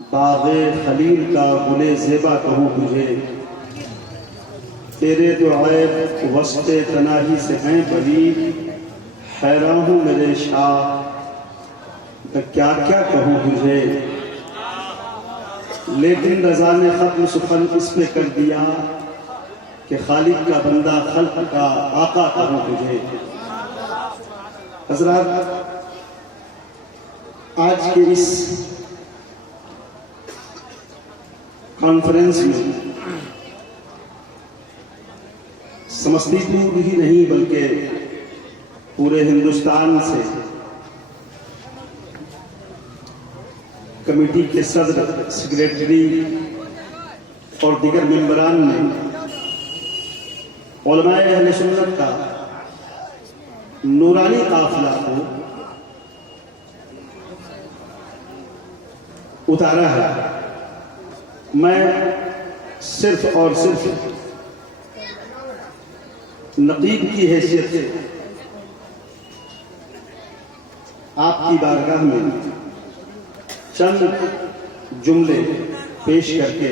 باغ خلیل کا گل زیبا کہوں تجھے، تیرے تو عیب وسط تناہی سے ہیں بری، حیران ہوں میرے شاہ میں کیا کیا کہوں تجھے، لیکن رضا نے ختم سخن اس پہ کر دیا کہ خالق کا بندہ خلق کا آقا کہوں تجھے۔ حضرات، آج کے اس کانفرنس میں سمستی پور ہی نہیں بلکہ پورے ہندوستان سے کمیٹی کے صدر، سیکریٹری اور دیگر ممبران نے علماء اہل سنت کا نورانی قافلہ کو اتارا ہے۔ میں صرف اور صرف نقیب کی حیثیت سے آپ کی بارگاہ میں چند جملے پیش کر کے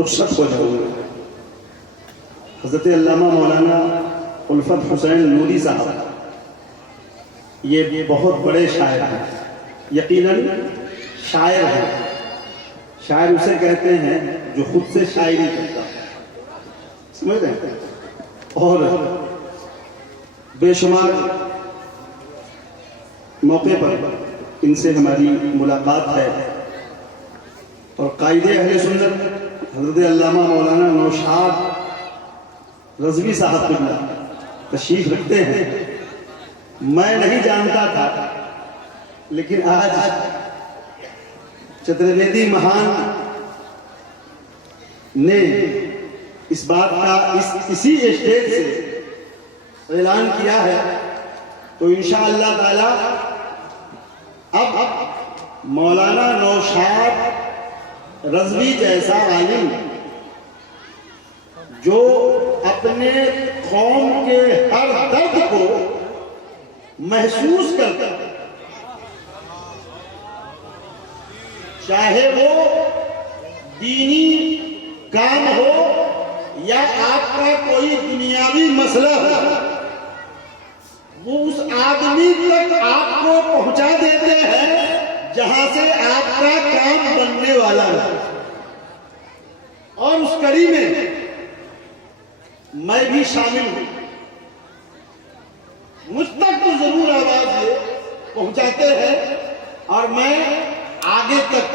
رخصت ہو جاؤں گا۔ حضرت علامہ مولانا الفت حسین نوری صاحب یہ بہت بڑے شاعر ہیں، یقیناً شاعر ہیں۔ شاعر اسے کہتے ہیں جو خود سے شاعری کرتا ہے، سمجھ رہے ہیں؟ اور بے شمار موقع پر ان سے ہماری ملاقات ہے، اور قائد اہل سنت حضرت علامہ مولانا نوشاد رضوی صاحب قبلہ تشریف رکھتے ہیں۔ میں نہیں جانتا تھا، لیکن آج چترویدی مہان نے اس بات کا اسی اسٹیج سے اعلان کیا ہے، تو انشاءاللہ تعالی اب مولانا نوشاد رضوی جیسا عالم جو اپنے قوم کے ہر درد کو محسوس کرتا ہے، چاہے وہ دینی کام ہو یا آپ کا کوئی دنیاوی مسئلہ ہو، وہ اس آدمی تک آپ کو پہنچا دیتے ہیں جہاں سے آپ کا کام بننے والا ہے۔ اور اس کڑی میں بھی شامل ہوں، مجھ تک تو ضرور آواز پہنچاتے ہیں اور میں آگے تک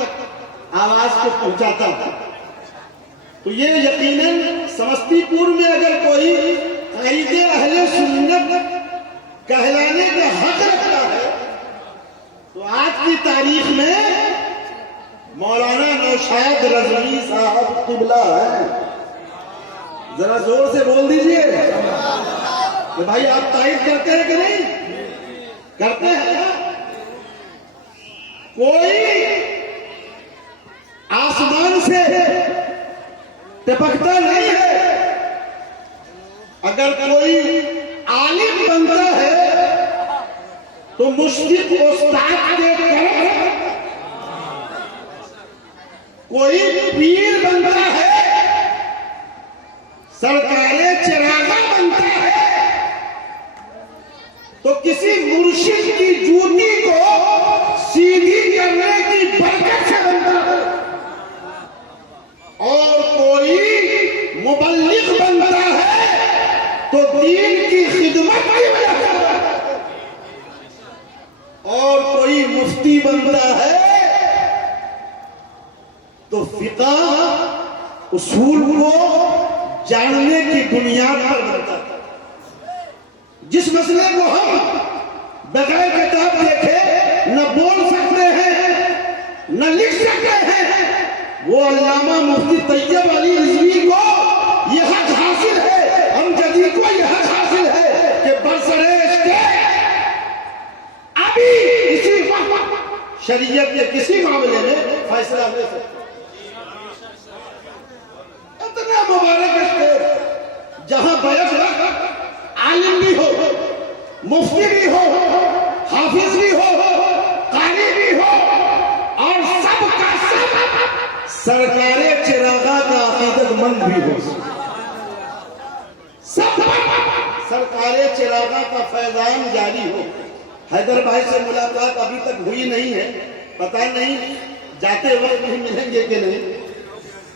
آواز کو پہنچاتا ہوں۔ تو یہ یقیناً سمستی پور میں اگر کوئی قائد اہل سنت کہلانے کا حق رکھتا ہے تو آج کی تاریخ میں مولانا نوشاد رضوی صاحب قبلہ ہے۔ ذرا زور سے بول دیجئے کہ بھائی آپ تائید کرتے ہیں کہ نہیں؟ کرتے ہیں۔ کوئی آسمان سے ٹپکتا نہیں ہے۔ اگر کوئی عالم بنتا ہے تو مشرق استاد کے کرم، کوئی پیر بنتا ہے، سرکار چراغا بنتا ہے، تو کسی مرشد کی جوتی کو سیدھی کرنے کی برکت سے بنتا ہے، اور کوئی مبلغ بنتا ہے تو دین کی خدمت کی وجہ سے، اور کوئی مفتی بنتا ہے تو فقہ اصول کو جاننے کی بنیاد پر بنتا ہے۔ جس مسئلے کو ہم بغیر کتاب دیکھے نہ بول سکتے ہیں نہ لکھ سکتے ہیں، وہ علامہ مفتی طیب علی رضوی کو یہ حق حاصل ہے، ہم جدی کو یہ حق حاصل ہے کہ برسرشت ابھی اسی وقت شریعت کے کسی معاملے میں فیصلہ لے سکتے۔ اتنا مبارک اسٹیج جہاں بیک وقت عالم بھی ہو، مفتی بھی ہو، حافظ بھی ہو، قاری بھی ہو، اور سب کا سب سرکار چراغا کا عقیدت مند بھی ہو، سرکار چراغا کا فیضان جاری ہو۔ حیدر بھائی سے ملاقات ابھی تک ہوئی نہیں ہے، پتہ نہیں جاتے وقت نہیں ملیں گے کہ نہیں،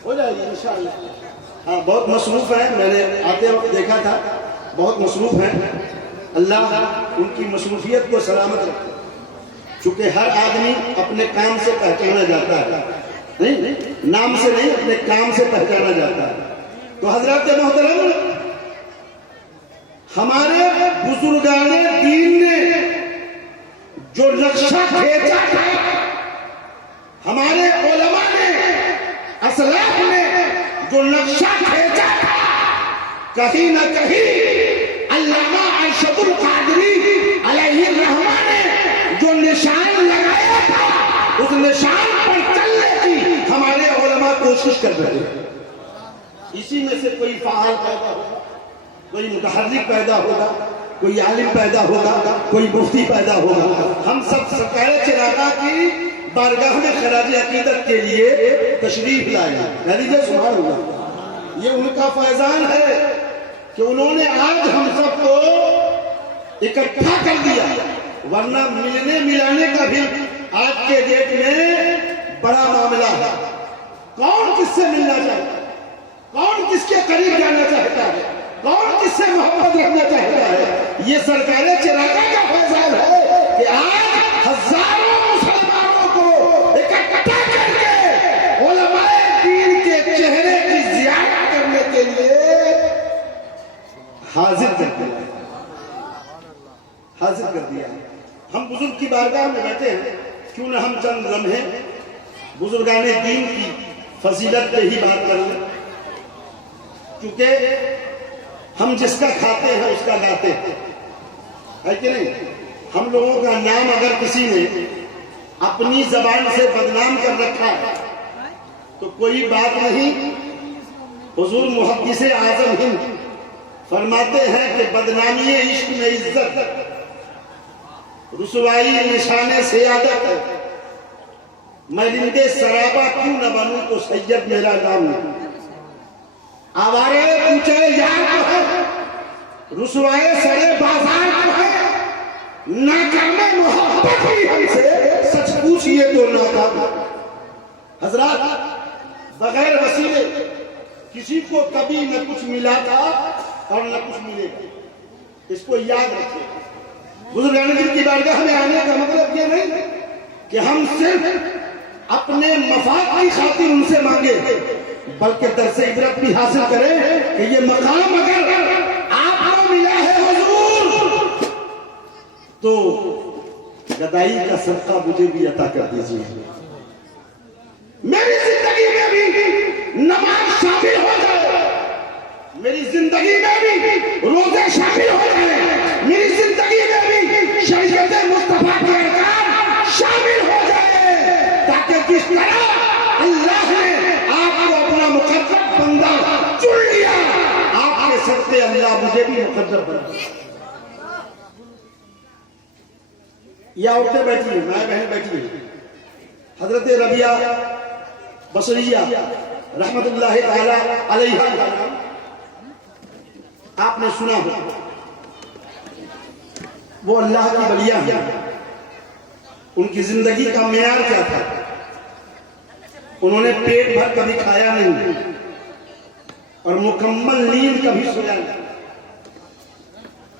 ہو جائے گی انشاءاللہ۔ ہاں بہت مصروف ہیں، میں نے آتے وقت دیکھا تھا، بہت مصروف ہیں۔ اللہ ان کی مصروفیت کو سلامت رکھے، چونکہ ہر آدمی اپنے کام سے پہچانا جاتا ہے، نہیں نام سے نہیں، اپنے کام سے پہچانا جاتا ہے۔ تو حضرات محترم، ہمارے بزرگان دین نے جو نقشہ کھینچا تھا، ہمارے علماء نے، اسلاف نے جو نقشہ کھینچا تھا، کہیں نہ کہیں علامہ ارشد القادری علیہ الرحمہ نے جو نشان لگایا تھا، اس نشان پر چلنے کی ہمارے علماء کوشش کر رہے ہیں۔ اسی میں سے کوئی فعال پیدا ہوگا، کوئی متحرک پیدا ہوگا، کوئی عالم پیدا ہوگا، کوئی مفتی پیدا ہوگا۔ ہم سب سرکار چراغا کی بارگاہ میں خراج عقیدت کے لیے تشریف لائے ہیں۔ کہہ دیجیے سبحان اللہ۔ یہ ان کا فیضان ہے کہ انہوں نے آج ہم سب کو اکٹھا کر دیا، ورنہ ملنے ملانے کا بھی آج کے ڈیٹ میں بڑا معاملہ ہے۔ کون کس سے ملنا چاہتا ہے، کون کس کے قریب جانا چاہتا ہے، کون کس سے محبت رکھنا چاہتا ہے۔ یہ سرکار چراغا کا فیضان ہے کہ آج ہزاروں مسلمانوں کو اکٹھا کر کے علماء دین کے چہرے کی زیارت کرنے کے لیے حاضر کر دیا، حاضر کر دیا۔ ہم بزرگ کی بارگاہ میں بیٹھے ہیں، کیوں نہ ہم چند لمحے بزرگان دین کی فضیلت پہ ہی بات کر لیں، کیونکہ ہم جس کا کھاتے ہیں اس کا گاتے ہیں، ہے کہ نہیں؟ ہم لوگوں کا نام اگر کسی نے اپنی زبان سے بدنام کر رکھا ہے تو کوئی بات نہیں۔ حضور محدث اعظم ہند فرماتے ہیں کہ بدنامی عشق میں عزت، رسوائی نشان سیادت ہے، میں رندے سرابہ کیوں نہ بنوں تو سید میرا نام نہیں۔ آوارے پوچھے یار کو ہے، رسوائے سرے بازار کو ہے، ناکام محبت بھی ہم سے سچ پوچھئے تو ناکام۔ حضرات، بغیر وسیلے کسی کو کبھی نہ کچھ ملا تھا اور نہ کچھ ملے گا، اس کو یاد رکھیں۔ بزرگان دین کی بارگاہ میں آنے کا مطلب یہ نہیں کہ ہم صرف اپنے مفاد کی خاطر ان سے مانگے، بلکہ درس عبرت بھی حاصل کریں کہ یہ مقام اگر آپ کو ملا ہے حضور تو گدائی کا صدقہ مجھے بھی عطا کر دیجیے، میری زندگی میں بھی نماز شامل ہو جائے، میری زندگی میں بھی روزے شامل ہو جائے، میری زندگی میں بھی شریعت مصطفیٰ کے ارکان شامل ہو جائے، تاکہ جس طرح اللہ نے آپ کو اپنا مقدر بندہ چن لیا، آپ کے صدقے اللہ مجھے بھی مقدر بنا۔ یا عورتیں بیٹھی ہیں، مائیں بہن بیٹھی ہیں، حضرت ربیہ بصریہ رحمت اللہ تعالی علیہ، آپ نے سنا ہو، وہ اللہ کی ولیہ ہیں۔ ان کی زندگی کا معیار کیا تھا؟ انہوں نے پیٹ بھر کبھی کھایا نہیں اور مکمل نیند کبھی سویا نہیں۔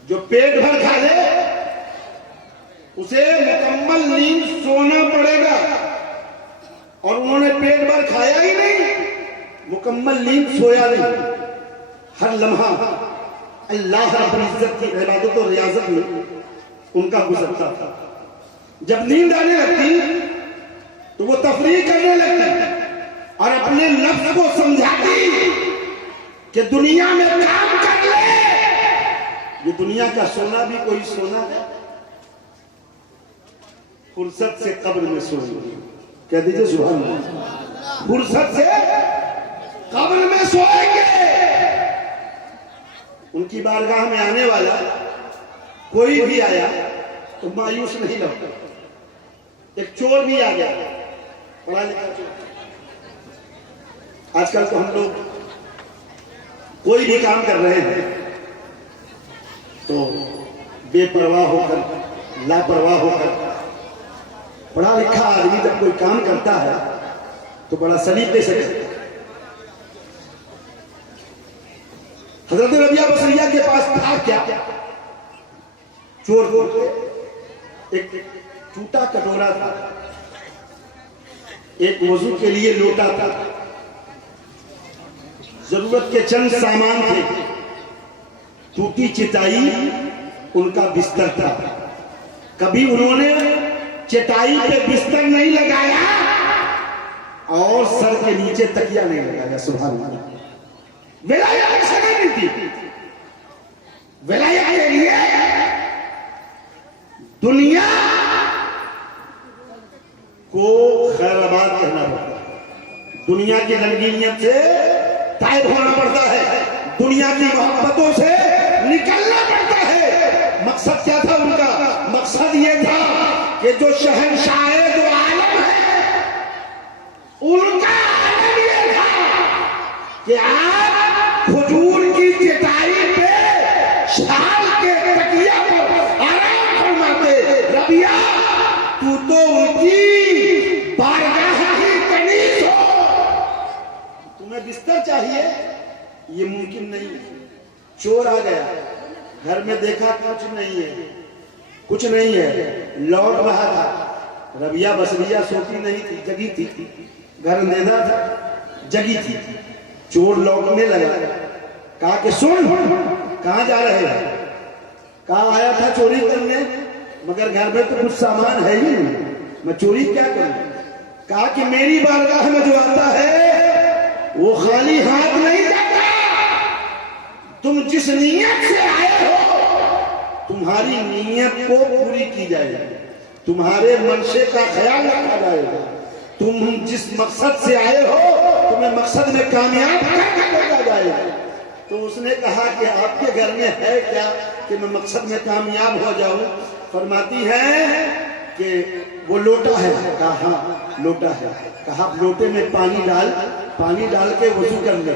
جو پیٹ بھر کھا لے اسے مکمل نیند سونا پڑے گا، اور انہوں نے پیٹ بھر کھایا ہی نہیں، مکمل نیند سویا نہیں۔ ہر لمحہ اللہ رب العزت کی عبادت و ریاضت میں ان کا گزرتا تھا۔ جب نیند آنے لگتی تو وہ تفریح کرنے لگتی اور اپنے نفس کو سمجھاتی کہ دنیا میں کام کر لے، یہ دنیا کا سونا بھی کوئی سونا ہے، فرصت سے قبر میں سوئیں گے۔ کہہ دیجئے سبحان اللہ، فرصت سے قبر میں سوئیں گے۔ ان کی بارگاہ میں آنے والا کوئی بھی آیا تو مایوس نہیں لگتا۔ ایک چور بھی آ گیا، پڑھا لکھا چور، آج کل تو ہم لوگ کوئی بھی کام کر رہے ہیں تو بے پرواہ ہو کر، لاپرواہ ہو کر، پڑھا لکھا آدمی جب کوئی کام کرتا ہے تو بڑا سلیقے سے کرتا ہے۔ حضرت ربیہ بصریہ کے پاس تھا کیا؟ چور ایک ٹوٹا کٹورا تھا، ایک وضو کے لیے لوٹا تھا، ضرورت کے چند سامان تھے، ٹوٹی چٹائی ان کا بستر تھا۔ کبھی انہوں نے چٹائی پہ بستر نہیں لگایا اور سر کے نیچے تکیہ نہیں لگایا۔ سبحان اللہ۔ ولایت ایسا نہیں تھی۔ ولایت کے لیے دنیا کو خیر آباد کہنا پڑتا ہے، دنیا کی رنگینیت سے تائب ہونا پڑتا ہے، دنیا کی محبتوں سے نکلنا پڑتا ہے۔ مقصد کیا تھا ان کا؟ مقصد یہ تھا کہ جو شہنشاہ دو عالم ہے ان کا عالم یہ تھا کہ آپ کھجور کی چٹائی پہ شال کے تکیہ پر آرام فرماتے۔ ربیہ تو ان کی بارگاہ کی کنیز ہو، تمہیں بستر چاہیے، یہ ممکن نہیں ہے۔ چور آ گیا، گھر میں دیکھا کچھ نہیں ہے، کچھ نہیں ہے، لوٹ رہا تھا۔ ربیہ بصریہ سوتی نہیں تھی، جگی تھی، گھر اندھیرا تھا، جگی تھی۔ چور لوٹنے لگا، کہا کہ سن، کہاں جا رہے ہیں؟ کہا آیا تھا چوری کرنے، مگر گھر میں تو کچھ سامان ہے ہی نہیں، میں چوری کیا کروں؟ کہا کہ میری بارگاہ میں جو آتا ہے وہ خالی ہاتھ نہیں جاتا، تم جس نیت سے آئے ہو تمہاری نیت کو پوری کی جائے گی، تمہارے منشے کا خیال رکھا جائے گا، تم جس مقصد سے آئے ہو تمہیں مقصد میں کامیاب کیا جائے گا۔ تو اس نے کہا کہ آپ کے گھر میں ہے کیا کہ میں مقصد میں کامیاب ہو جاؤں؟ فرماتی ہے کہ وہ لوٹا ہے، کہا ہاں لوٹا ہے۔ کہا لوٹے میں پانی ڈال کے وضو کر لے،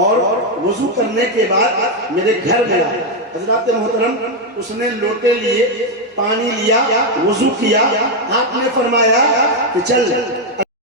اور وضو کرنے کے بعد میرے گھر میں آئے۔ حضرات محترم، اس نے لوٹے لیے، پانی لیا، وضو کیا، آپ نے فرمایا کہ چل